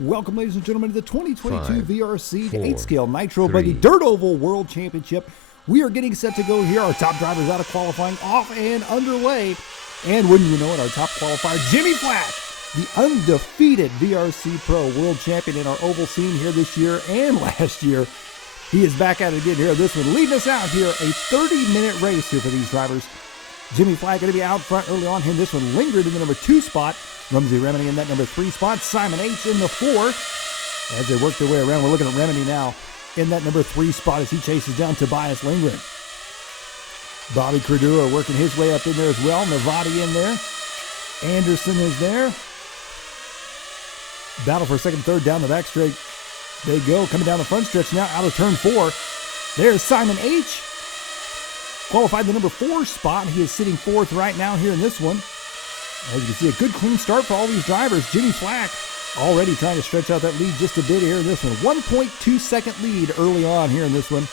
Welcome, ladies and gentlemen, to the 2022 VRC 8-scale Nitro 3, Buggy Dirt Oval World Championship. We are getting set to go here. Our top drivers out of qualifying off and underway. And wouldn't you know it, our top qualifier, Jimmy Flack, the undefeated VRC-Pro World Champion in our oval scene here this year and last year. He is back at it again here. This one leading us out here. A 30-minute race here for these drivers. Jimmy Flack going to be out front early on here. This one lingered in the number 2 spot. Rumsey Remini in that number 3 spot. Simon H in the 4. As they work their way around, we're looking at Remini now in that number 3 spot as he chases down Tobias Lindgren. Bobby Cordura working his way up in there as well. Navati in there. Anderson is there. Battle for second, third down the back straight. They go, coming down the front stretch now out of turn 4. There's Simon H. Qualified the number 4 spot. He is sitting 4th right now here in this one. As you can see, a good clean start for all these drivers. Jimmy Flack already trying to stretch out that lead just a bit here in this one. 1.2 second lead early on here in this one.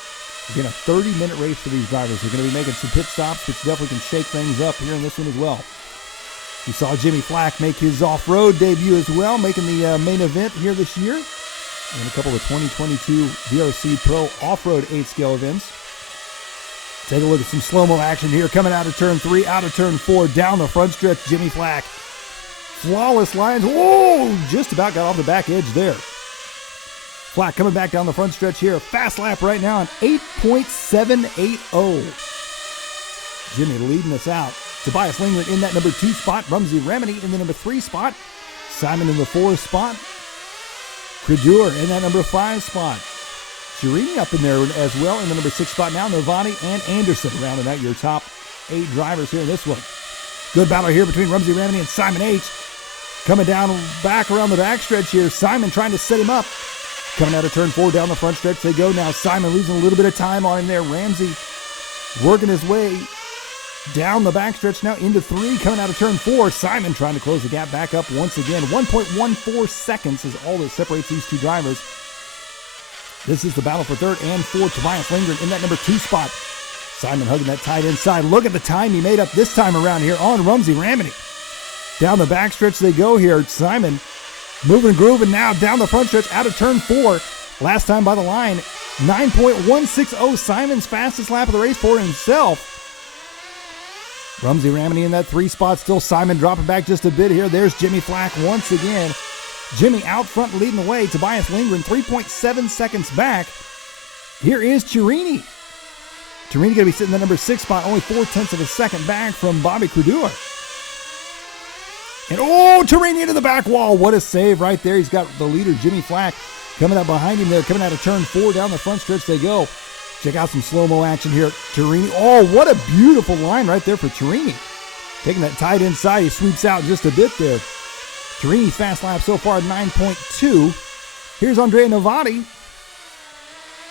Again, a 30-minute race for these drivers. They're going to be making some pit stops, which definitely can shake things up here in this one as well. We saw Jimmy Flack make his off-road debut as well, making the main event here this year in a couple of 2022 VRC-Pro off-road 8-scale events. Take a look at some slow-mo action here. Coming out of turn 3, out of turn 4, down the front stretch, Jimmy Flack. Flawless lines. Whoa! Just about got off the back edge there. Flack coming back down the front stretch here. Fast lap right now on 8.780. Jimmy leading us out. Tobias Lindgren in that number 2 spot. Rumsey Remini in the number 3 spot. Simon in the 4 spot. Credure in that number 5 spot. Chirini up in there as well in the number 6 spot now. Novani and Anderson rounding out your top 8 drivers here in this one. Good battle here between Rumsey Remini and Simon H. Coming down back around the backstretch here. Simon trying to set him up. Coming out of turn 4 down the front stretch they go now. Simon losing a little bit of time on him there. Ramsey working his way down the backstretch now into 3. Coming out of turn 4. Simon trying to close the gap back up once again. 1.14 seconds is all that separates these two drivers. This is the battle for 3rd and 4th. Tobias Lindgren in that number 2 spot. Simon hugging that tight inside. Look at the time he made up this time around here on Rumsey Remini. Down the backstretch they go here. Simon moving and grooving now down the front stretch out of turn 4. Last time by the line, 9.160. Simon's fastest lap of the race for himself. Rumsey Remini in that 3 spot still. Simon dropping back just a bit here. There's Jimmy Flack once again. Jimmy out front leading the way. Tobias Lindgren 3.7 seconds back. Here is Chirini. Chirini going to be sitting in the number 6 spot, only 0.4 of a second back from Bobby Cordura. And Chirini into the back wall. What a save right there. He's got the leader, Jimmy Flack, coming up behind him there, coming out of turn 4 down the front stretch they go. Check out some slow-mo action here. Chirini. What a beautiful line right there for Chirini. Taking that tight inside, he sweeps out just a bit there. Chirini's fast lap so far at 9.2. Here's Andrea Navati.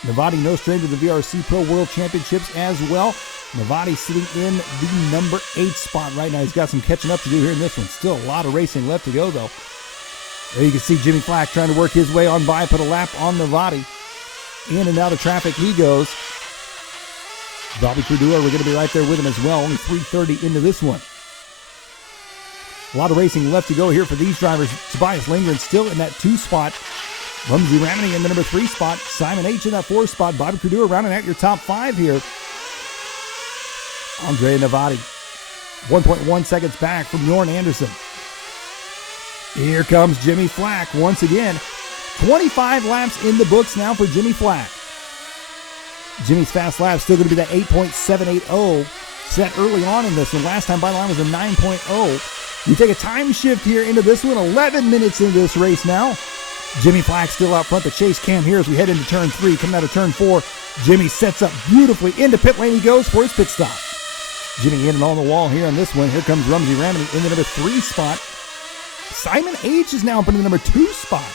Navati no stranger to the VRC-Pro World Championships as well. Navati sitting in the number 8 spot right now. He's got some catching up to do here in this one. Still a lot of racing left to go, though. There you can see Jimmy Flack trying to work his way on by, put a lap on Navati. In and out of traffic he goes. Bobby Cordura, we're going to be right there with him as well. Only 3:30 into this one. A lot of racing left to go here for these drivers. Tobias Lindgren still in that 2 spot. Rumsey Remini in the number 3 spot. Simon H in that 4 spot. Bobby Cordura rounding out your top 5 here. Andrea Navati, 1.1 seconds back from Jorn Anderson. Here comes Jimmy Flack once again. 25 laps in the books now for Jimmy Flack. Jimmy's fast lap still going to be that 8.780 set early on in this one. Last time by the line was a 9.0. We take a time shift here into this one. 11 minutes into this race now. Jimmy Flack still out front. The chase cam here as we head into turn 3. Coming out of turn 4. Jimmy sets up beautifully. Into pit lane he goes for his pit stop. Jimmy in and on the wall here on this one. Here comes Rumsey Remini in the number 3 spot. Simon H is now up in the number 2 spot.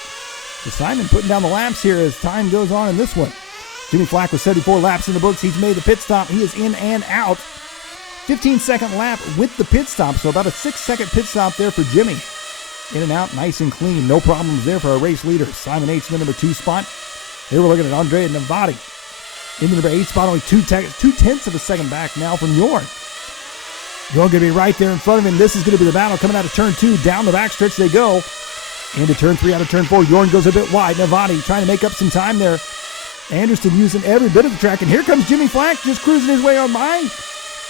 So Simon putting down the laps here as time goes on in this one. Jimmy Flack with 74 laps in the books. He's made the pit stop. He is in and out. 15-second lap with the pit stop, so about a 6-second pit stop there for Jimmy. In and out, nice and clean. No problems there for our race leader. Simon H in the number 2 spot. Here we're looking at Andrea Navati in the number 8 spot, only 2/10 of a second back now from Jorn. Jorn going to be right there in front of him. This is going to be the battle coming out of turn 2. Down the backstretch they go. Into turn 3 out of turn 4. Jorn goes a bit wide. Navati trying to make up some time there. Anderson using every bit of the track. And here comes Jimmy Flack just cruising his way on by.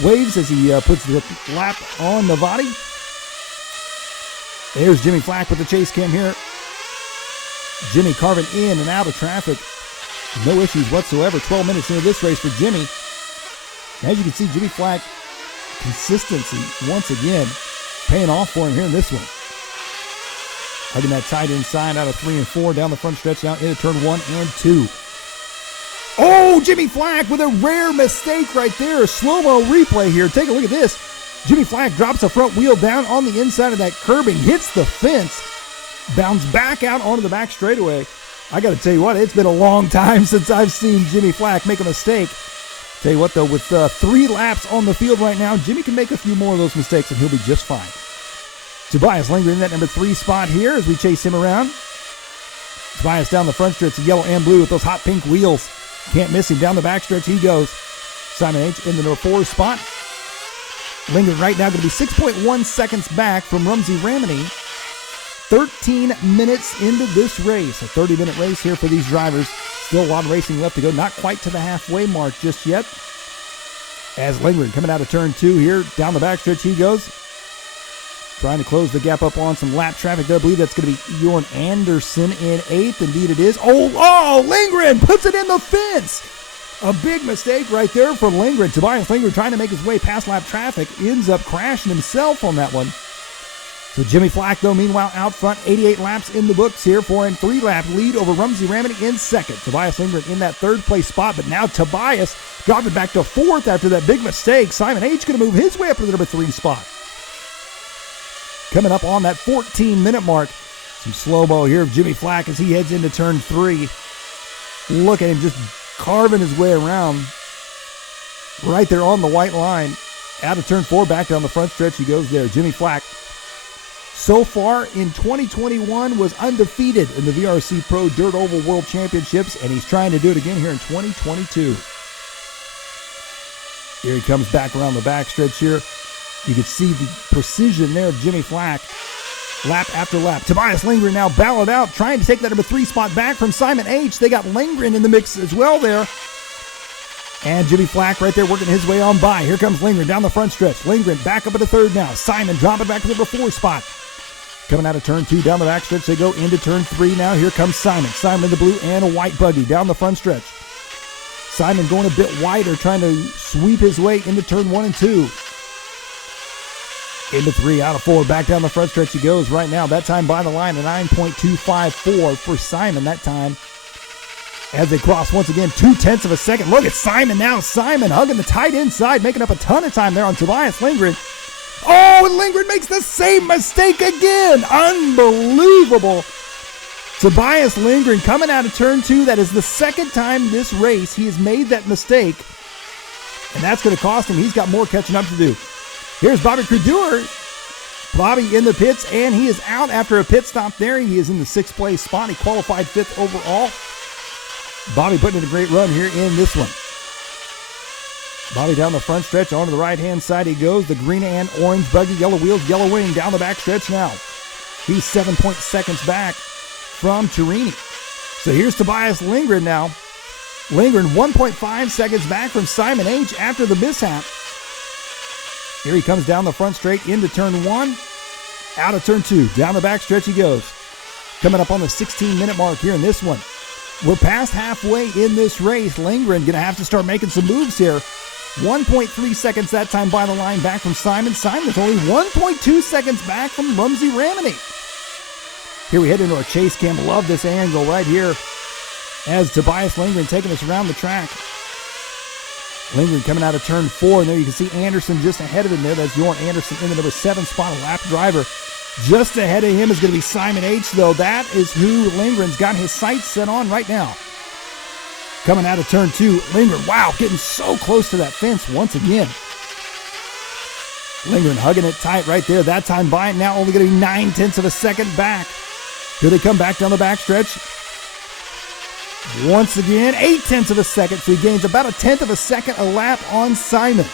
Waves as he puts the lap on Navati. There's Jimmy Flack with the chase cam here. Jimmy carving in and out of traffic. No issues whatsoever. 12 minutes into this race for Jimmy. As you can see, Jimmy Flack, consistency once again paying off for him here in this one. Hugging that tight inside out of 3 and 4 down the front stretch now into turn 1 and 2. Oh, Jimmy Flack with a rare mistake right there. A slow-mo replay here. Take a look at this. Jimmy Flack drops the front wheel down on the inside of that curbing, hits the fence, bounds back out onto the back straightaway. I got to tell you what, it's been a long time since I've seen Jimmy Flack make a mistake. Tell you what, though, with 3 laps on the field right now, Jimmy can make a few more of those mistakes and he'll be just fine. Tobias Lindgren in that number 3 spot here as we chase him around. Tobias down the front stretch, yellow and blue with those hot pink wheels. Can't miss him. Down the back stretch he goes. Simon H in the number 4 spot. Lindgren right now going to be 6.1 seconds back from Rumsey Ramini. 13 minutes into this race. A 30-minute race here for these drivers. Still a lot of racing left to go. Not quite to the halfway mark just yet. As Lindgren coming out of turn 2 here. Down the back stretch he goes. Trying to close the gap up on some lap traffic there. I believe that's going to be Jorn Anderson in 8th. Indeed it is. Oh, Lindgren puts it in the fence. A big mistake right there for Lindgren. Tobias Lindgren trying to make his way past lap traffic. Ends up crashing himself on that one. So Jimmy Flack, though, meanwhile, out front. 88 laps in the books here for a 3-lap lead over Rumsey Ramini in 2nd. Tobias Lindgren in that 3rd place spot. But now Tobias dropping back to 4th after that big mistake. Simon H going to move his way up to the number 3 spot. Coming up on that 14-minute mark. Some slow-mo here of Jimmy Flack as he heads into turn 3. Look at him just carving his way around. Right there on the white line. Out of turn 4, back down the front stretch he goes there. Jimmy Flack, so far in 2021, was undefeated in the VRC-Pro Dirt Oval World Championships, and he's trying to do it again here in 2022. Here he comes back around the back stretch here. You can see the precision there of Jimmy Flack, lap after lap. Tobias Lindgren now ballot out, trying to take that number 3 spot back from Simon H. They got Lindgren in the mix as well there. And Jimmy Flack right there working his way on by. Here comes Lindgren down the front stretch. Lindgren back up at the 3rd now. Simon dropping back to the number 4 spot. Coming out of turn 2 down the back stretch. They go into turn 3 now. Here comes Simon. Simon in the blue and a white buggy down the front stretch. Simon going a bit wider, trying to sweep his way into turn 1 and 2. Into 3 out of 4. Back down the front stretch he goes right now. That time by the line, a 9.254 for Simon that time. As they cross once again, 0.2 of a second. Look at Simon now. Simon hugging the tight inside, making up a ton of time there on Tobias Lindgren. Oh, and Lindgren makes the same mistake again. Unbelievable. Tobias Lindgren coming out of turn 2. That is the 2nd time this race he has made that mistake. And that's going to cost him. He's got more catching up to do. Here's Bobby Credour. Bobby in the pits, and he is out after a pit stop there. He is in the 6th place spot. He qualified 5th overall. Bobby putting in a great run here in this one. Bobby down the front stretch, onto the right-hand side he goes. The green and orange buggy, yellow wheels, yellow wing down the back stretch now. He's 7 seconds back from Turini. So here's Tobias Lindgren now. Lindgren 1.5 seconds back from Simon H. after the mishap. Here he comes down the front straight into turn 1. Out of turn 2. Down the back stretch he goes. Coming up on the 16-minute mark here in this one. We're past halfway in this race. Lindgren going to have to start making some moves here. 1.3 seconds that time by the line back from Simon. Simon is only 1.2 seconds back from Rumsey Ramini. Here we head into our chase cam. Love this angle right here as Tobias Lindgren taking us around the track. Lindgren coming out of turn 4, and there you can see Anderson just ahead of him there. That's Jorn Anderson in the number 7 spot, a lap driver. Just ahead of him is going to be Simon H., though. That is who Lindgren's got his sights set on right now. Coming out of turn 2, Lindgren, wow, getting so close to that fence once again. Lindgren hugging it tight right there. That time by it now only going to be 0.9 of a second back. Here they come back down the backstretch. Once again, 0.8 of a second, so he gains about 1/10 of a second a lap on Simon.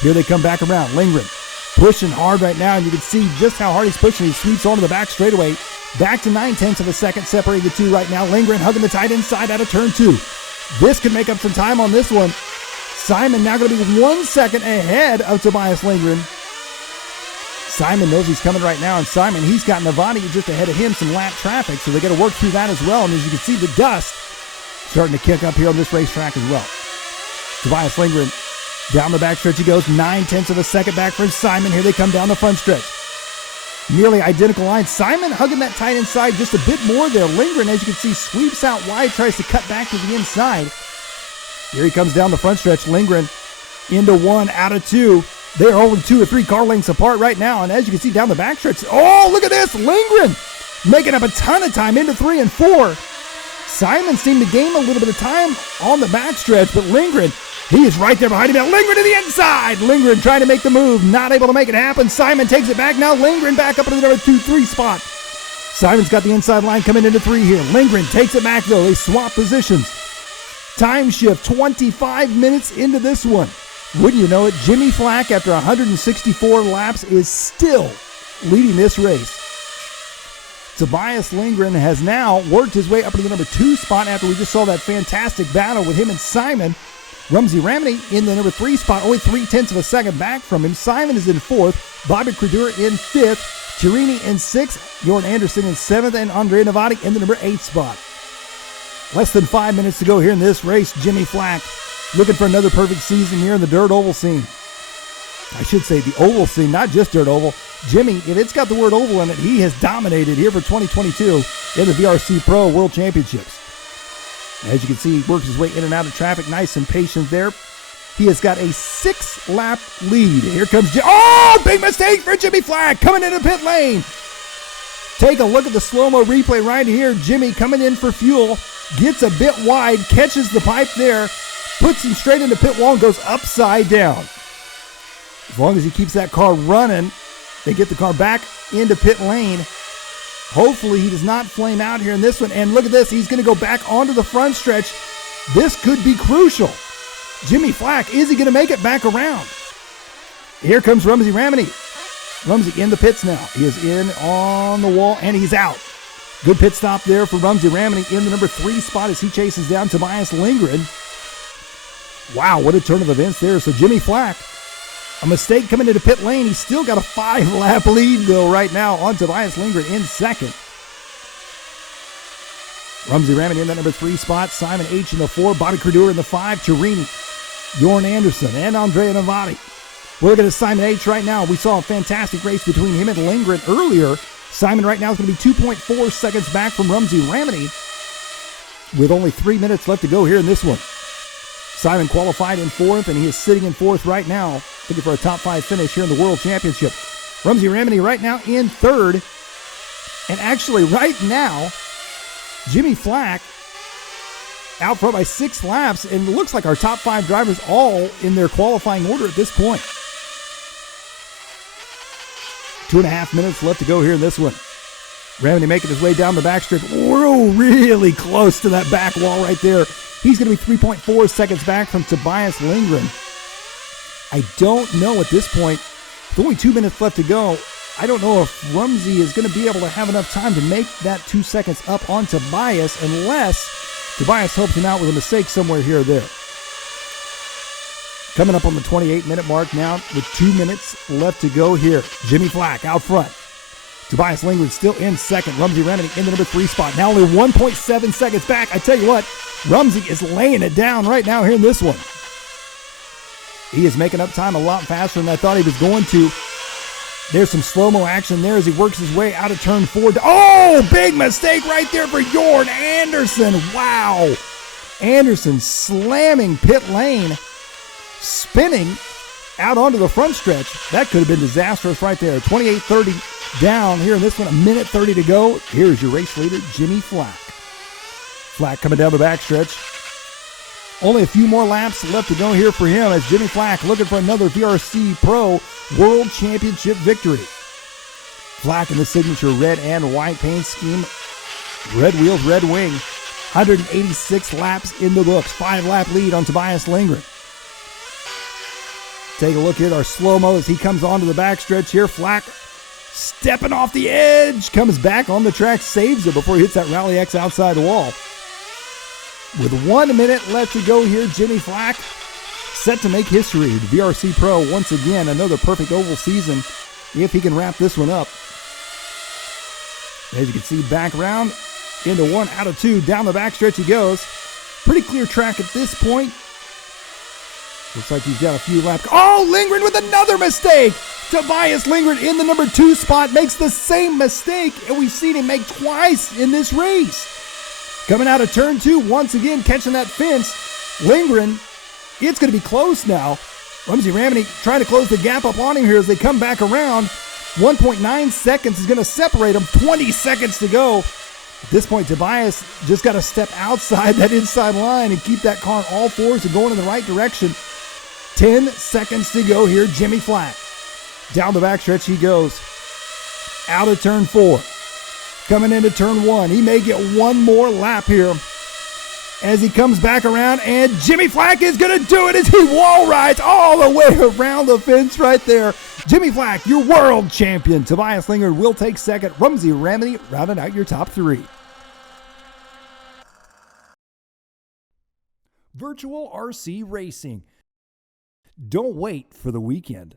Here they come back around. Lindgren pushing hard right now, and you can see just how hard he's pushing. He sweeps onto the back straightaway. Back to 9/10 of a second separating the two right now. Lindgren hugging the tight inside out of turn 2. This could make up some time on this one. Simon now going to be 1 second ahead of Tobias Lindgren. Simon knows he's coming right now, and Simon, he's got Navani just ahead of him, some lap traffic, so they got to work through that as well. And as you can see, the dust starting to kick up here on this racetrack as well. Tobias Lindgren down the backstretch he goes, 9/10 of a second back from Simon. Here they come down the front stretch. Nearly identical lines. Simon hugging that tight inside just a bit more there. Lindgren, as you can see, sweeps out wide, tries to cut back to the inside. Here he comes down the front stretch. Lindgren into 1, out of 2. They're only 2 or 3 car lengths apart right now. And as you can see down the backstretch, oh, look at this. Lindgren making up a ton of time into 3 and 4. Simon seemed to gain a little bit of time on the backstretch, but Lindgren, he is right there behind him now. Lindgren to the inside. Lindgren trying to make the move, not able to make it happen. Simon takes it back now. Lindgren back up into the number 2-3 spot. Simon's got the inside line coming into 3 here. Lindgren takes it back though. They swap positions. Time shift 25 minutes into this one. Wouldn't you know it, Jimmy Flack, after 164 laps, is still leading this race. Tobias Lindgren has now worked his way up to the number 2 spot after we just saw that fantastic battle with him and Simon. Rumsey Ramney in the number 3 spot, only 3/10 of a second back from him. Simon is in 4th, Bobby Credeur in 5th, Chirini in 6th, Jordan Anderson in 7th, and Andre Navati in the number 8 spot. Less than 5 minutes to go here in this race. Jimmy Flack looking for another perfect season here in the dirt oval scene. I should say the oval scene, not just dirt oval. Jimmy, if it's got the word oval in it, he has dominated here for 2022 in the VRC-Pro World Championships. As you can see, he works his way in and out of traffic, nice and patient there. He has got a 6-lap lead. Here comes oh, big mistake for Jimmy Flack coming into pit lane. Take a look at the slow-mo replay right here. Jimmy coming in for fuel, gets a bit wide, catches the pipe there, puts him straight into pit wall and goes upside down. As long as he keeps that car running, they get the car back into pit lane. Hopefully he does not flame out here in this one. And look at this, he's going to go back onto the front stretch. This could be crucial. Jimmy Flack, is he going to make it back around? Here comes Rumsey Ramney. Rumsey in the pits now. He is in on the wall and he's out. Good pit stop there for Rumsey Ramney in the number 3 spot as he chases down Tobias Lindgren. Wow, what a turn of events there. So Jimmy Flack, a mistake coming into pit lane. He's still got a 5-lap lead though right now on Tobias Lindgren in 2nd. Rumsey Ramney in that number 3 spot. Simon H in the 4. Bobby Credeur in the 5. Chirini, Jordan Anderson, and Andre Navati. We're looking at Simon H right now. We saw a fantastic race between him and Lindgren earlier. Simon right now is going to be 2.4 seconds back from Rumsey Ramney with only 3 minutes left to go here in this one. Simon qualified in 4th, and he is sitting in 4th right now, looking for a top 5 finish here in the World Championship. Rumsey Ramney right now in 3rd. And actually right now, Jimmy Flack out front by 6 laps, and it looks like our top 5 drivers all in their qualifying order at this point. 2.5 minutes left to go here in this one. Ramney making his way down the backstretch. We're really close to that back wall right there. He's going to be 3.4 seconds back from Tobias Lindgren. I don't know at this point, with only 2 minutes left to go, I don't know if Rumsey is going to be able to have enough time to make that 2 seconds up on Tobias unless Tobias helps him out with a mistake somewhere here or there. Coming up on the 28-minute mark now with 2 minutes left to go here. Jimmy Flack out front. Tobias Lindgren still in 2nd. Rumsey Ramney in the number 3 spot. Now only 1.7 seconds back. I tell you what, Rumsey is laying it down right now here in this one. He is making up time a lot faster than I thought he was going to. There's some slow-mo action there as he works his way out of turn 4. Oh, big mistake right there for Jordan Anderson. Wow. Anderson slamming pit lane, spinning out onto the front stretch. That could have been disastrous right there. 28:30 down here in this one. 1:30 to go. Here's your race leader, Jimmy Flack. Flack coming down the backstretch. Only a few more laps left to go here for him as Jimmy Flack looking for another VRC-Pro World Championship victory. Flack in the signature red and white paint scheme. Red wheels, red wing. 186 laps in the books. 5-lap lead on Tobias Lindgren. Take a look at our slow-mo as he comes onto the backstretch here. Flack Stepping off the edge, comes back on the track, saves it before he hits that Rally X outside the wall. With 1 minute left to go here, Jimmy Flack set to make history. The VRC-Pro, once again, another perfect oval season if he can wrap this one up. As you can see, back around into 1 out of 2. Down the backstretch he goes. Pretty clear track at this point. Looks like he's got a few laps. Oh, Lindgren with another mistake. Tobias Lindgren in the number 2 spot makes the same mistake, and we've seen him make twice in this race. Coming out of turn 2, once again catching that fence. Lindgren, it's going to be close now. Rumsey Ramney trying to close the gap up on him here as they come back around. 1.9 seconds is going to separate them. 20 seconds to go. At this point, Tobias just got to step outside that inside line and keep that car on all fours and going in the right direction. 10 seconds to go here. Jimmy Flack. Down the backstretch he goes. Out of turn 4. Coming into turn 1. He may get one more lap here as he comes back around, and Jimmy Flack is going to do it as he wall rides all the way around the fence right there. Jimmy Flack, your world champion. Tobias Lindgren will take second. Rumsey Ramney rounding out your top 3. Virtual RC Racing. Don't wait for the weekend.